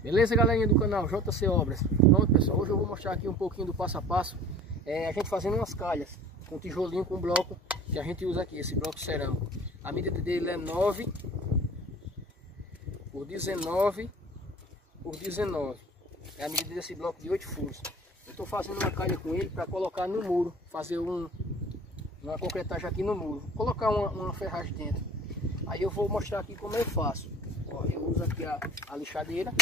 Beleza, galerinha do canal JC Obras? Pronto, pessoal, hoje eu vou mostrar aqui um pouquinho do passo a passo. A gente fazendo umas calhas com tijolinho, com bloco que a gente usa aqui, esse bloco cerâmico. A medida dele é 9 por 19 por 19. É a medida desse bloco de 8 furos. Eu estou fazendo uma calha com ele para colocar no muro, fazer uma concretagem aqui no muro, colocar uma ferragem dentro. Aí eu vou mostrar aqui como eu faço. Ó, eu uso aqui a lixadeira.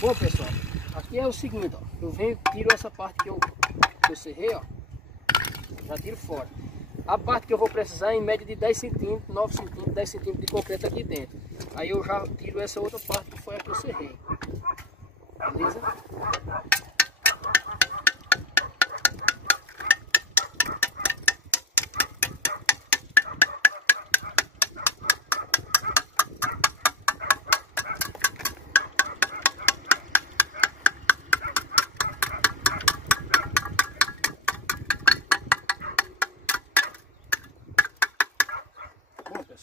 Bom, pessoal, aqui é o seguinte, ó, eu venho, tiro essa parte que eu serrei, ó, já tiro fora. A parte que eu vou precisar é em média de 10 centímetros, 9 centímetros, 10 centímetros de concreto aqui dentro. Aí eu já tiro essa outra parte que foi a que eu serrei. Beleza?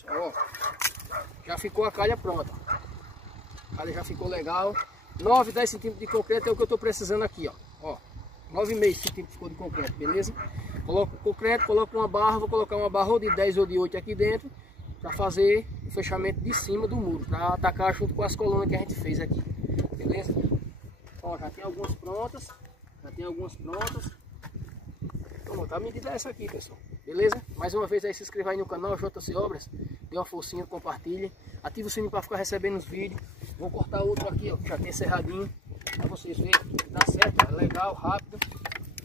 Ó, já ficou a calha pronta. A calha já ficou legal. 9, 10 centímetros de concreto é o que eu estou precisando aqui, ó. 9,5 centímetros ficou de concreto, beleza? Coloco o concreto, coloco uma barra, vou colocar uma barra ou de 10 ou de 8 aqui dentro para fazer o fechamento de cima do muro, para atacar junto com as colunas que a gente fez aqui, beleza? Ó, já tem algumas prontas, Pronto, a medida é essa aqui, pessoal. Beleza? Mais uma vez aí, se inscreva aí no canal JC Obras. Dê uma forcinha, compartilhe. Ative o sininho para ficar recebendo os vídeos. Vou cortar outro aqui, ó, que já tem cerradinho. Para vocês verem. Dá certo, é legal, rápido.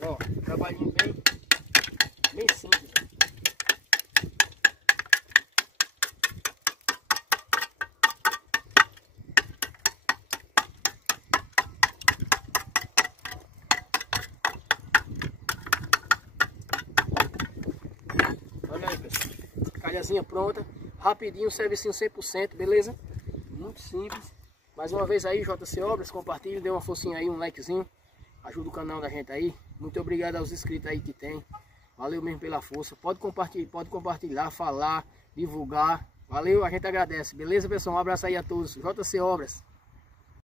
Ó, trabalhinho bem simples. Olha aí, pessoal, calhazinha pronta, rapidinho, servicinho 100%, beleza? Muito simples. Mais uma vez aí, JC Obras, compartilhe, dê uma forcinha aí, um likezinho, ajuda o canal da gente aí. Muito obrigado aos inscritos aí que tem, valeu mesmo pela força. Pode compartilhar, falar, divulgar, valeu, a gente agradece, beleza, pessoal? Um abraço aí a todos, JC Obras.